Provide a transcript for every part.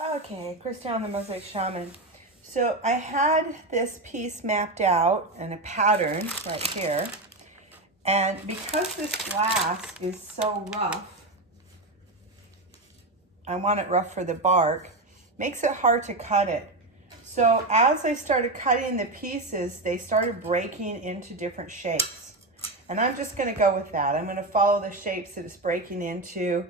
Okay, Christian the Mosaic Shaman. So I had this piece mapped out and a pattern right here. And because this glass is so rough, I want it rough for the bark, makes it hard to cut it. So as I started cutting the pieces, they started breaking into different shapes. And I'm just going to go with that. I'm going to follow the shapes that it's breaking into,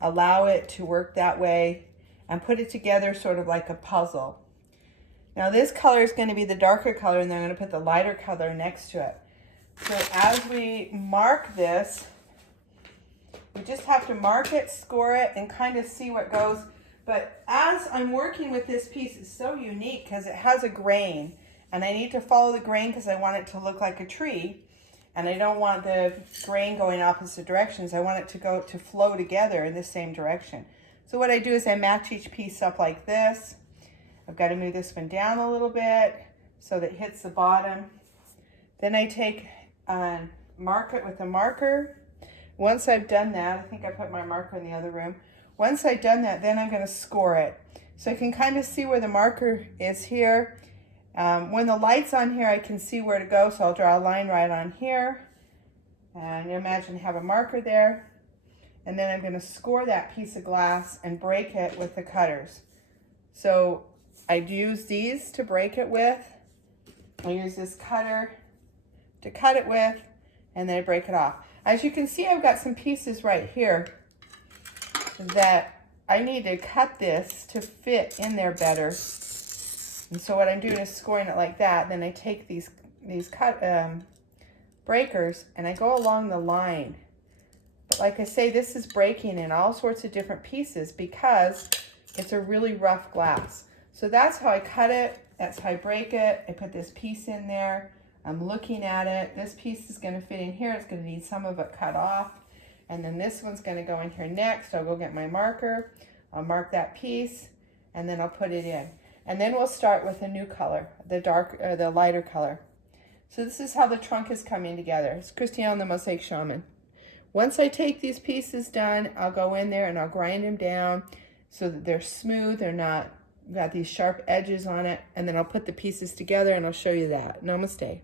allow it to work that way, and put it together sort of like a puzzle. Now this color is going to be the darker color, and then I'm going to put the lighter color next to it. So as we mark this, we just have to mark it, score it, and kind of see what goes. But as I'm working with this piece, it's so unique because it has a grain, and I need to follow the grain because I want it to look like a tree, and I don't want the grain going opposite directions. I want it to flow together in the same direction. So what I do is I match each piece up like this. I've got to move this one down a little bit so that it hits the bottom. Then I take and mark it with a marker. Once I've done that, I think I put my marker in the other room. Once I've done that, then I'm going to score it. So I can kind of see where the marker is here. When the light's on here, I can see where to go, so I'll draw a line right on here. And you imagine I have a marker there. And then I'm going to score that piece of glass and break it with the cutters. So I use these to break it with. I use this cutter to cut it with, and then I break it off. As you can see, I've got some pieces right here that I need to cut this to fit in there better. And so what I'm doing is scoring it like that. Then I take these breakers and I go along the line. But like I say, this is breaking in all sorts of different pieces because it's a really rough glass. So that's how I cut it. That's how I break it. I put this piece in there. I'm looking at it. This piece is going to fit in here. It's going to need some of it cut off. And then this one's going to go in here next. I'll go get my marker. I'll mark that piece, and then I'll put it in. And then we'll start with a new color, the lighter color. So this is how the trunk is coming together. It's Christian the Mosaic Shaman. Once I take these pieces done, I'll go in there and I'll grind them down so that they're smooth. They're not got these sharp edges on it. And then I'll put the pieces together and I'll show you that. Namaste.